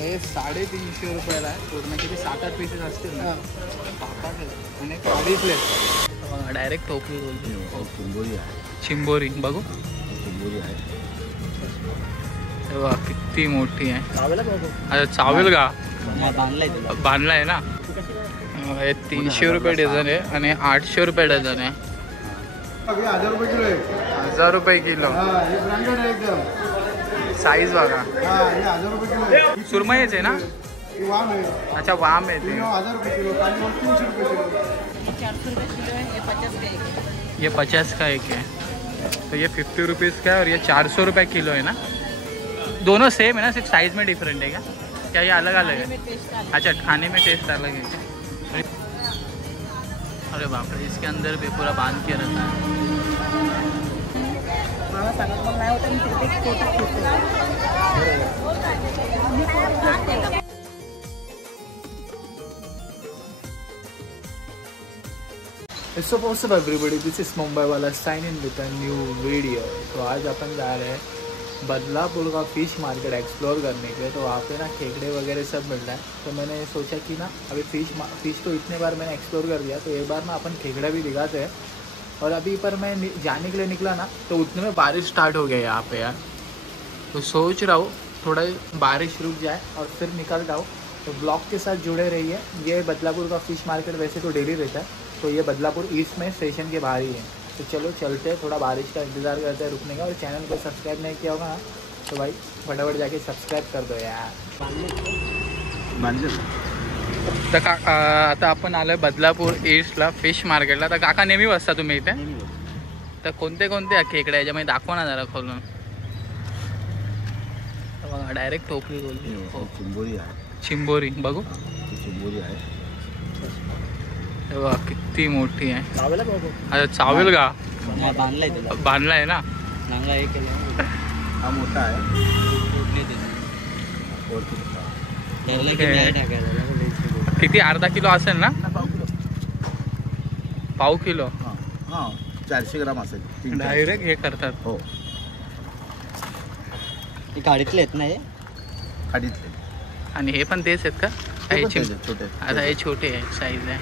हे 350 रुपयाला आहे. पूर्ण किती 7-8 पीसेस असतील ना. आणि काढीतले डायरेक्ट टोपली बोलते. चिंबोरी आहे. चिंबोरी बघू. चिंबोरी आहे. वा किती मोठी आहे. अच्छा चावेल का. बांधलाय ना. 300 रुपये डझन आहे आणि 800 रुपये डझन आहे. 1000 रुपये किलो. साईज बघा. सुरमईच आहे ना. अच्छा वाम आहे ते. ये 50 का एक है. तो ये 50 रुपीज़ का है और ये 400 रुपये किलो है ना. दोनों सेम है ना, सिर्फ साइज़ में डिफरेंट है क्या ये अलग अलग है. अच्छा खाने में टेस्ट अलग है. अरे बाप रे, इसके अंदर भी पूरा बांध के रहता है. So what's up everybody, this is Mumbai वाला sign in with a new video. तो आज अपन जा रहे हैं बदलापुर का फ़िश मार्केट एक्सप्लोर करने के. तो वहाँ पे ना खेकड़े वगैरह सब मिल रहा है. तो मैंने सोचा कि ना अभी फ़िश तो इतने बार मैंने एक्सप्लोर कर दिया, तो एक बार ना अपन खेकड़ा भी दिखाते हैं. और अभी पर मैं जाने के लिए निकला ना, तो उतने में बारिश स्टार्ट हो गया यहाँ पे यार. तो सोच रहा हूँ थोड़ा बारिश रुक जाए और फिर निकल जाओ. तो ब्लॉग के साथ जुड़े रहिए. ये बदलापुर का फ़िश मार्केट वैसे तो डेली रहता है. तो ये बदलापुर ईस्ट में स्टेशन के बाहर ही है. तो चलो चलते हैं, थोड़ा बारिश का इंतज़ार करते हैं रुकने का. और चैनल को सब्सक्राइब नहीं किया होगा ना, तो भाई फटाफट जाके सब्सक्राइब कर दो यार. तर आता आपण आलो आहे बदलापूर ईस्टला फिश मार्केटला. तर काका नेहमी बसता तुम्ही इथे. तर कोणते कोणते खेकडे याच्यामध्ये दाखवा ना जरा खोलून. बघा डायरेक्ट टोपली बोलते. चिंबोरी आहे. चिंबोरी बघू. चिंबोरी आहे. वा किती मोठी आहे. अच्छा चावेल का. बांधलाय ना. हा मोठा आहे. किती अर्धा किलो असेल ना. पाव किलो. हां 400 ग्राम असेल. डायरेक्ट हे करतात. हो गाडीतले आहेत ना हे. खाडीतले. आणि हे पण तेच आहेत का. छोटे. आता हे छोटे आहे साईज आहे.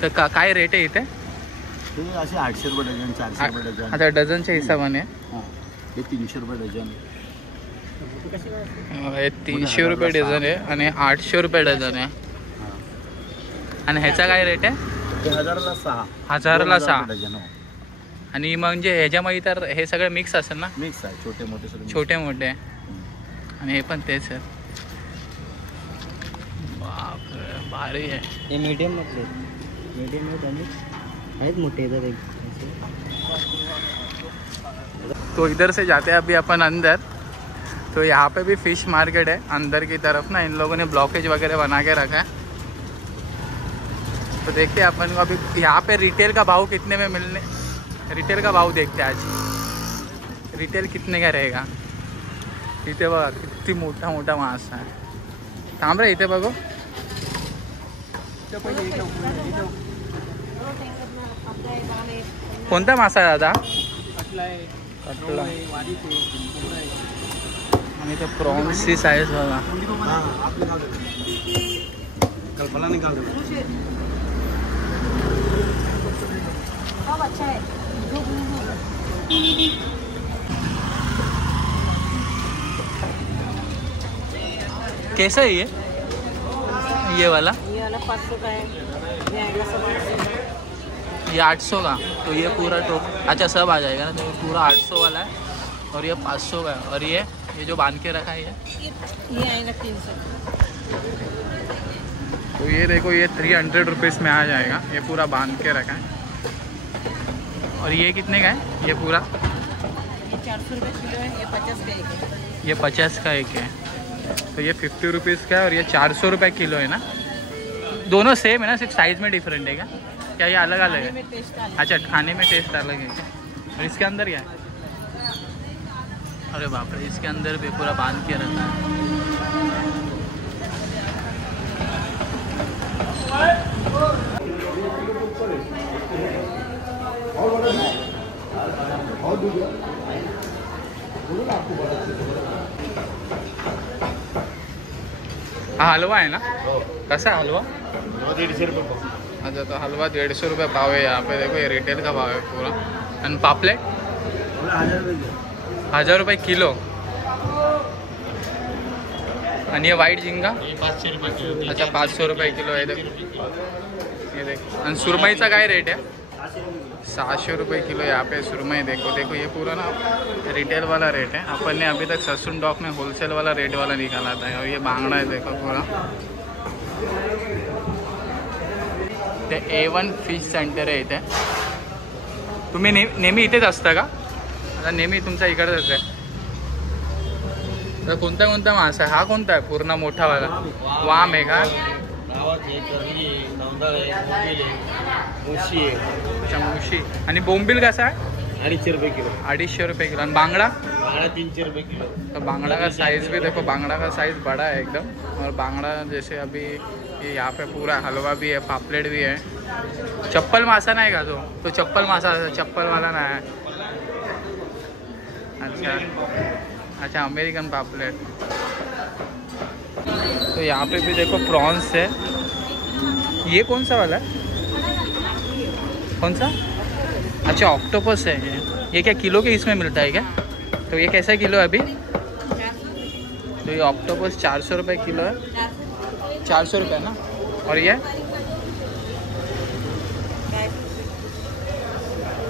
तर काय रेट आहे इथे. हे असे 800 रुपये डझन, 400 रुपये डझन. आता डझनच्या हिशोबाने हां हे 300 रुपये डझन. हे 300 रुपये डझन आहे आणि 800 रुपये डझन आहे. आणि ह्याचा काय रेट आहे. 1000ला 6. 1000ला 6 डझन. हो. आणि म्हणजे ह्याच्यामध्ये तर हे सगळं मिक्स असेल ना. मिक्स आहे. छोटे मोठे सगळे छोटे मोठे. आणि हे पण तेच आहे. बापरे भारी आहे. हे मीडियम मधले. मीडियम आहेत मोठे इधर एक. तो इधर से जाते हैं अभी अपन अंदर. तो यहाँ पे भी फिश मार्केट है अंदर की तरफ ना. इन लोगों ने ब्लॉकेज वगैरह बना के रखा है. तो देखते हैं अपन को अभी यहाँ पे रिटेल का भाव कितने में मिलने. रिटेल का भाव देखते हैं आज. रिटेल कितने का रहेगा. इथे बघा किती मोठा मोठा मासा आहे. थांब रे इथे बघू. कोणता मासा आहे दादा. कटला. आणि ते प्रॉन्सची साईज बघा. कल्पना निकाल दो. अच्छा है. कैसा है ये वाला. 500 का है. ये 800 का. तो ये पूरा अच्छा सब आ जाएगा ना. तो पूरा 800 वाला है और ये 500 का है. और ये जो बांध के रखा है ये आएगा 300. तो ये देखो ये 300 रुपीज़ में आ जाएगा. ये पूरा बांध के रखा है. और ये कितने का है ये पूरा. ये 400 रुपये किलो है. ये 50 का एक है. ये 50 का एक है. तो ये 50 रुपीज़ का है और ये 400 रुपये किलो है ना. दोनों सेम है ना, सिर्फ साइज़ में डिफरेंट है क्या ये अलग अलग है. अच्छा खाने में टेस्ट अलग है. और इसके अंदर क्या है. अरे बाप रे, इसके अंदर भी पूरा बांध के रहता है. हा हलवा आहे ना? कसा है हलवा? 150 रुपये पाव. अच्छा तो हलवा 150 रुपये पाव है यहाँ पे। देखो ये रिटेल का भाव है पूरा। एंड पापलेट 1000 रुपये किलो। आणि ये वाइट झिंगा 500 रुपये किलो. अच्छा 500 रुपये किलो आहे। देखो ये देखो। आणि सुरमईचा काय रेट है? 600 रुपये किलो यहाँ पे सुरमई। देखो देखो ये पूरा ना रिटेल वाला रेट है। अपन ने अभी तक ससून डॉक में होलसेल वाला रेट वाला निकाला था। और ये बांगड़ा है देखो पूरा। ते A1 फिश सेंटर आहे इथे। तुम्ही नेहमी इथेच असता का? आता नेहमी तुमचा इकडंच आहे। तर कोणता कोणता मासा आहे? हा कोणता आहे? पूर्ण मोठा वाला वाम आहे का? अच्छा मुशी। आणि बोंबील कसा आहे? 250 रुपये किलो. 250 रुपये किलो। आणि बांगड़ा? बांगड़ा 300 रुपये किलो. तो बांगड़ा का साइज़ भी देखो। बांगड़ा का साइज़ बड़ा है एकदम। और बांगड़ा जैसे अभी ये यहाँ पे पूरा हलवा भी है, पापलेट भी है। चप्पल मासा नहीं का तो चप्पल मासा चप्पल वाला ना है। अच्छा अच्छा अमेरिकन पापलेट। तो यहाँ पे भी देखो प्रॉन्स है। ये कौन सा वाला है? कौन सा? अच्छा ऑक्टोपस है ये क्या किलो के इसमें मिलता है क्या? तो ये कैसा किलो है अभी? तो ये ऑक्टोपस 400 रुपये किलो है। 400 रुपये ना। और ये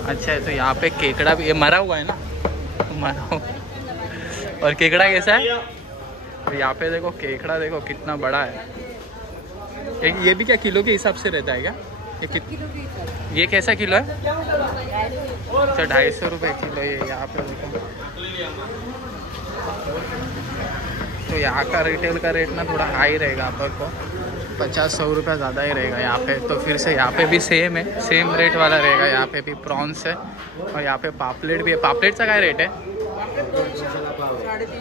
अच्छा है। तो यहाँ पे केकड़ा भी, ये मरा हुआ है ना? मरा हुआ। और केकड़ा कैसा है? तो यहाँ पे देखो केकड़ा देखो कितना बड़ा है। ये भी क्या किलो के हिसाब से रहता है क्या? ये कैसा किलो है? अच्छा 250 रुपये किलो ये यहाँ पे देखो। तो यहाँ का रिटेल का रेट ना थोड़ा हाई रहेगा अपन को। 50-100 रुपया ज़्यादा ही रहेगा यहाँ पे। तो फिर से यहाँ पे भी सेम है, सेम रेट वाला रहेगा। यहाँ पे भी प्रॉन्स है और यहाँ पे पापलेट भी है। पापलेटचा काय रेट है?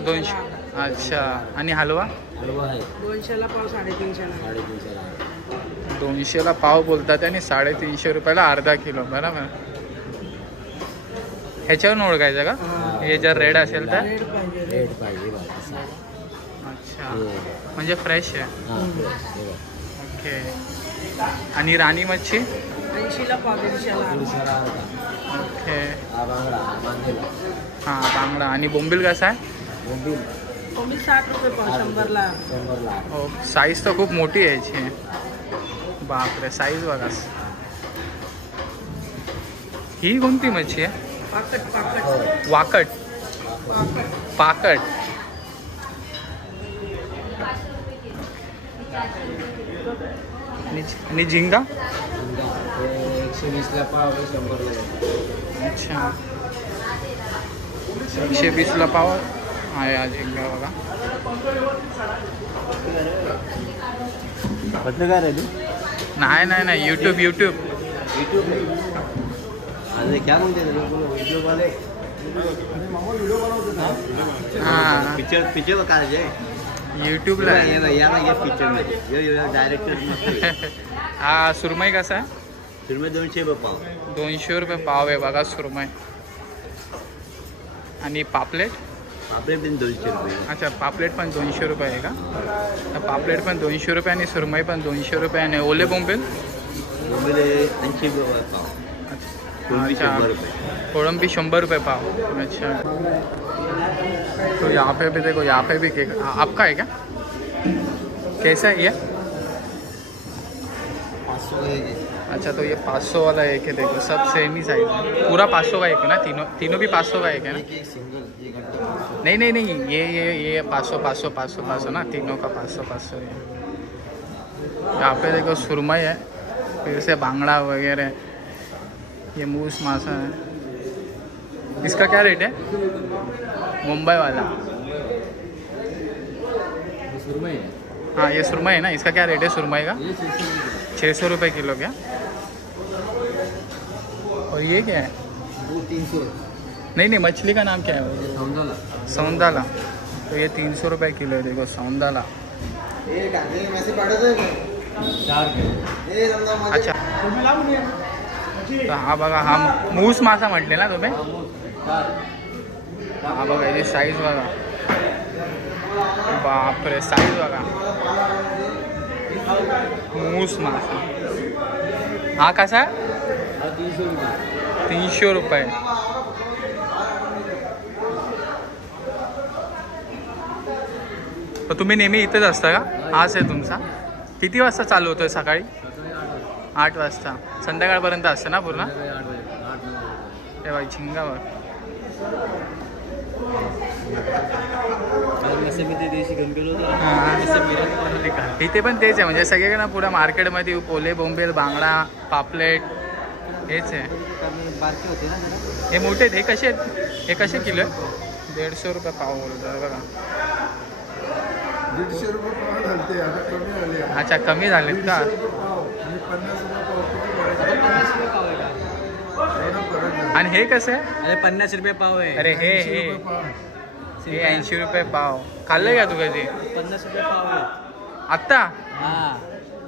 200। अच्छा आणि हलवा? हलवा आहे 200ला पाव 350ला. 200ला पाव बोलतात आणि 350 रुपयाला अर्धा किलो बरोबर। ह्याच्यावरून ओळखायचं का? हे जर रेड असेल तर? रेड पाहिजे बघ असा. अच्छा म्हणजे फ्रेश आहे। हां ओके। आणि राणी मच्छी 80ला पाव 150ला. ओके। हा बांगडा मांदेला. हां बांगडा। आणि बोंबील कसा आहे? बोंबील 60 रुपये पाव 100ला. 100ला. हो साईज तर खूप मोठी आहे याची। बापरे साईज बघा। ही कोणती मच्छी आहे? पाकट वाकट पाकट। आणि झिंगा 120ला पाव 100ला. अच्छा 120ला पाव आहे हा झिंगा बघा। पत्रकार आहे तू? नाही यूट्यूब यूट्यूब अरे क्या बोलते हैं लोग वीडियो वाले? हां पिक्चर काढायचे यूट्यूबला आहे। या पिक्चर मध्ये डायरेक्टर हा सुरमई कसा आहे? फिल्म 200 रुपये पाव. 200 रुपये पाव आहे बघा सुरमई। आणि पापलेट? पापलेट पण 200 रुपये. अच्छा पापलेट पण 200 रुपये आहे का? तर पापलेट पण 200 रुपये आणि सुरमई पण 200 रुपये। आणि ओले बोंबील? बोंबील 80 रुपये पाव. अच्छा कोळंबी 100 रुपये पाव। अच्छा तो यहाँ पे भी देखो, यहाँ पे भी केक आपका है क्या? कैसा है ये? 500 अच्छा तो ये 500 वाला एक है। देखो सब सेम ही साइज है। पूरा 500 का एक है ना? तीनों भी 500 का एक है ना? नहीं ये 500 ना। तीनों का 500 है। यहाँ पे देखो सुरमई है, फिर से बांगड़ा वगैरह। ये मूस मासा है। इसका क्या रेट है? मुंबई वाला सुरमई है। हाँ ये सुरमई है ना। इसका क्या रेट है सुरमई का? 600 रुपये किलो क्या? और ये क्या है? 300. नहीं मछली का नाम क्या है? सौंदाला। तो ये 300 रुपये किलो है। देखो सौंदाला। अच्छा तो हा बघा हा मूस मासा म्हटले ना तुम्ही? हा बघा याची साईज बघा. बापरे साईज बघा. मूस मासा. हा कसा? 300 रुपये. तुम्ही नेहमी इथेच असता का? हाच आहे तुमचा. किती वाजता चालू होतोय? सकाळी 8 वाजता. संध्याकाळपर्यंत असतं ना पूर्ण? हे बाई झिंगावर. इथे पण तेच आहे म्हणजे सगळीकडे पुढे मार्केटमध्ये पोले बोंबेल बांगडा पापलेट हेच आहे. हे मोठे आहेत. हे कसे आहेत? हे कसे किलो आहे? 150 रुपये पाव बोलतो बघा. 150 रुपये पाव झालते आता कमी झाले. अच्छा कमी झालेत का? 50 रुपये आणि हे कसं आहे? अरे 50 रुपये पाव आहे. अरे हे 80 रुपये पाव. खाल्लंय का तू कधी? 50 रुपये पाव आहे आत्ता? हा.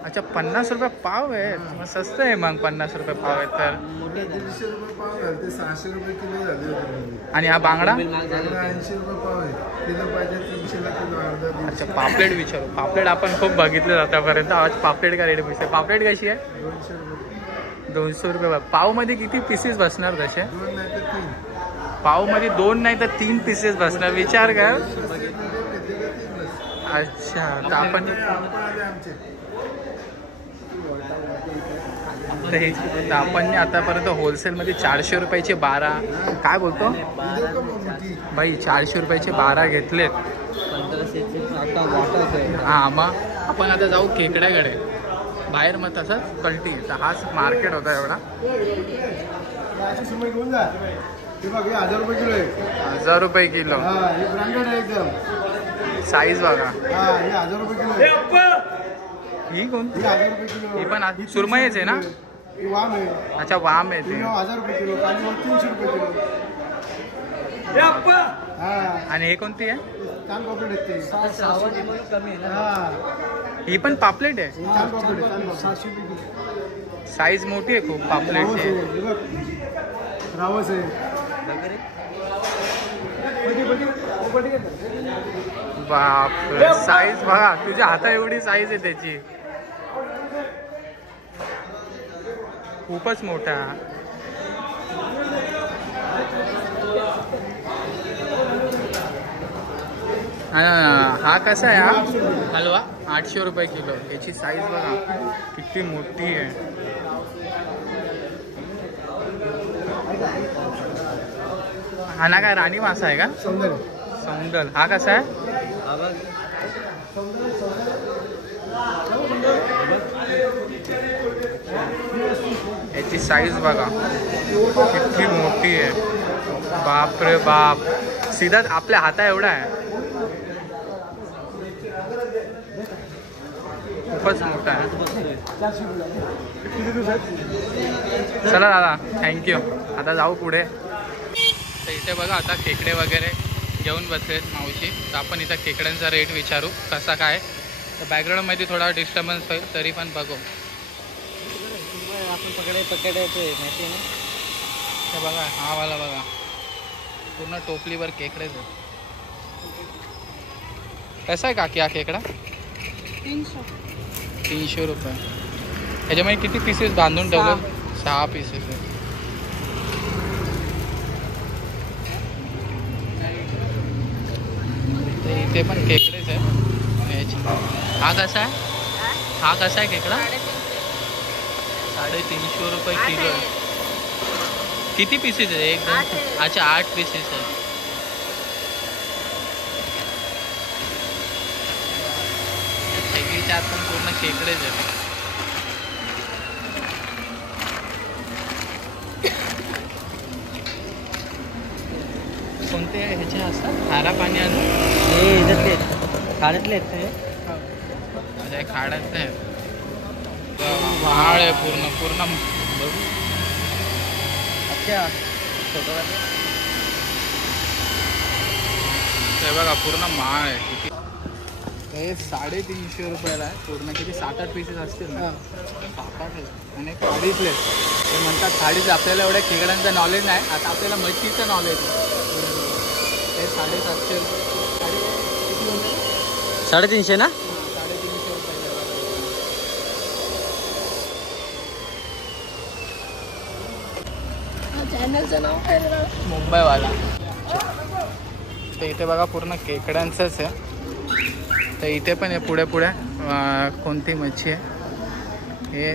अच्छा 50 रुपये पाव आहे. मग स्वस्त आहे मग 50 रुपये पाव आहे तर. 150 रुपये पाव झाले. 600 रुपये किलो झाले होते. आणि हा बांगडा? 80 रुपये पाव आहे. किलो पाहिजे 300 ला किलो अर्धा. अच्छा पापलेट विचारू. पापलेट आपण खूप बघितलं आतापर्यंत. आज पापलेट का रेट बसते? पापलेट कशी आहे? 200 रुपये. 200 रुपये. पावमध्ये किती पीसेस बसणार तसे? 2 नाही तर 3. पावमध्ये 2 नाही तर 3 पीसेस बसणार. विचार कर. अच्छा तर आपण तर आपण आतापर्यंत होलसेलमध्ये 400 रुपयाचे 12 काय बोलतो भाई 400 रुपयाचे 12 घेतलेत. हां मग आपण आता जाऊ खेकड्याकडे. बाहेर मग तसंच कल्टी. तर हाच मार्केट होता एवढा. 1000 रुपये किलो आहे. 1000 रुपये किलो. ब्रँडेड आहे एकदम. साईज बघा. हे 1000 रुपये किलो आहे. ही कोणती? 1000 रुपये किलो. ही पण सुरमईच आहे ना? ही वाम आहे. अच्छा वाम आहे ते. 1000 रुपये किलो. कांदे 300 रुपये किलो. हा. आणि हे कोणती आहे? छान पॉकेट येते. कमी आहे ना. हा. ही पण पापलेट आहे. छान पॉकेट आहे. 700 रुपये किलो. साईज मोठी आहे खूप पापलेटची. रावस आहे. बापरे साईज बघा. तुझ्या हाता एवढी साईज आहे त्याची. खूपच मोठा. हा कसा आहे? हा हलवा 800 रुपये किलो. याची साईज बघा किती मोठी आहे. हा ना काय राणी मासा आहे का? सौंदल. हा कसा आहे? याची साईज बघा किती मोठी आहे. बाप रे बाप. सीधा आपल्या हाता एवढा आहे. खूपच मोठा आहे. चला दादा थँक्यू. आता जाऊ पुढे. तर इथे बघा आता खेकडे वगैरे घेऊन बसलेत मावशी. तर आपण इथं खेकड्यांचा रेट विचारू कसा काय. तर बॅकग्राऊंडमध्ये थोडा डिस्टर्बन्स होईल तरी पण बघू. आपण पकडायचं माहिती आहे ना. हे बघा हा वाला बघा पूर्ण टोपलीवर खेकडेच आहे. कसा आहे काकी हा खेकडा? 300 रुपये. ह्याच्यामध्ये किती पीसेस बांधून ठेवले? 6 पीसेस आहे. इथे पण खेकडेच आहे. हा कसा आहे? हा कसा आहे खेकडा? 350 रुपये किलो. किती पीसेस आहे? 1 2 अच्छा 8 पीसेस आहे. सगळीच्या आत पण पूर्ण खेकडेच आहे. कोणते ह्याचे असतात? खारा पाणी आणून हे खाड्यातले आहेत ते. म्हणजे खाड्यात आहे. माळ आहे पूर्ण पूर्ण. अच्छा हे बघा पूर्ण माळ आहे. किती हे 350 रुपयाला आहे पूर्ण. किती 7-8 पीसेस असतील ना? 7-8 आणि खाडीतले. ते म्हणतात खाडीच. आपल्याला एवढ्या खेकड्यांचं नॉलेज नाही. आता आपल्याला मच्छीचं नॉलेज आहे. हे 750 रुपये. किती होते? 350 ना. 350 रुपये. चॅनलचं नाव काय रे? मुंबईवाला. तर इथे बघा पूर्ण खेकड्यांचंच आहे. तर इथे पण आहे पुढे पुढे कोणती मच्छी आहे हे.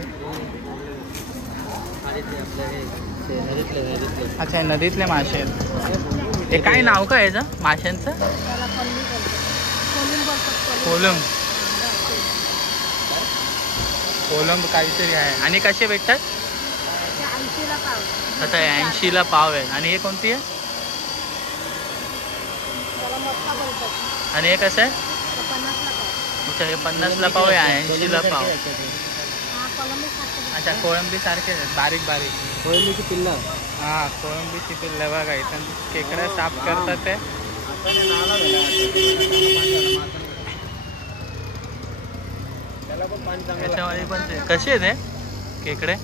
अच्छा हे नदीतले मासे आहेत. हे काय नाव काय याचं माशांचं? कोलंब. कोलंब काहीतरी आहे. आणि कसे भेटतात? आता 80ला पाव आहे. आणि हे कोणती आहे? आणि हे कसं आहे? अच्छा हे 50ला पाव आहे 80ला पाव. अच्छा कोळंबी सारखे आहेत बारीक बारीक. कोळंबीची पिल्ला. हां कोळंबीची पिल्लं बघा इथं खेकडे साफ करतात ते. याच्यामध्ये पण ते कसे आहेत हे खेकडे?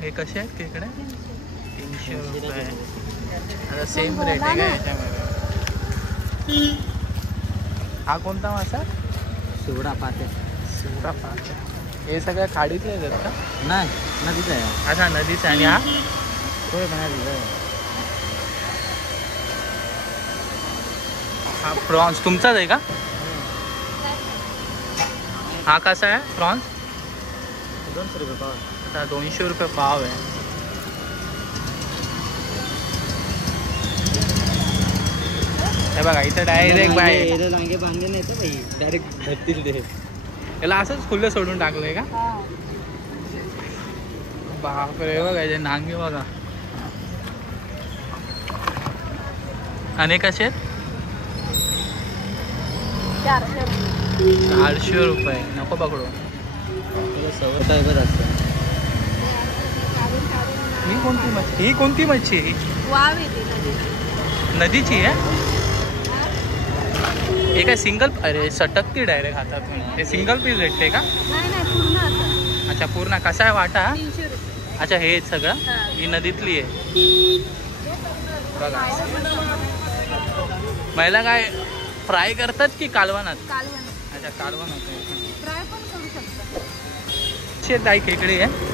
हे कसे आहेत खेकडे? 300 रुपये. आता सेम रेट आहे का याच्यामध्ये? हा कोणता मासा? शिवडा पाते. शिवडा पाते. हे सगळ्या खाडीतले आहेत का? नाही नदीचा आहे. अच्छा नदीचा. आणि हा होय म्हणाली. हा प्रॉन्स तुमचाच आहे का? हा कसा आहे प्रॉन्स? 200 रुपये पाव. आता 200 रुपये पाव आहे. हे बघा इथं डायरेक्ट बाहेर लांगे बांधले नाही तर भाई डायरेक्ट धरतील ते. याला असंच खुलं सोडून टाकलंय का? बापरे बघा जे नांगे बघा. आणि कसे आहेत? 400 रुपये. नको पकडू. ही कोणती मच्छी? ही कोणती मच्छी? ही वाव येते नदीची आहे. हे काय सिंगल? अरे सटकती डायरेक्ट हातात. हे सिंगल पीस भेटते का? नाही पूर्ण आता. अच्छा पूर्ण. कसा आहे वाटा? 300 रुपये. अच्छा हे सगळं ही नदीतली आहे बघा. महिला काय फ्राय करतात की कालवणात? कालवण. अच्छा कालवण होतं. फ्राय पण करू शकता. शेत आहे खेकडे आहे.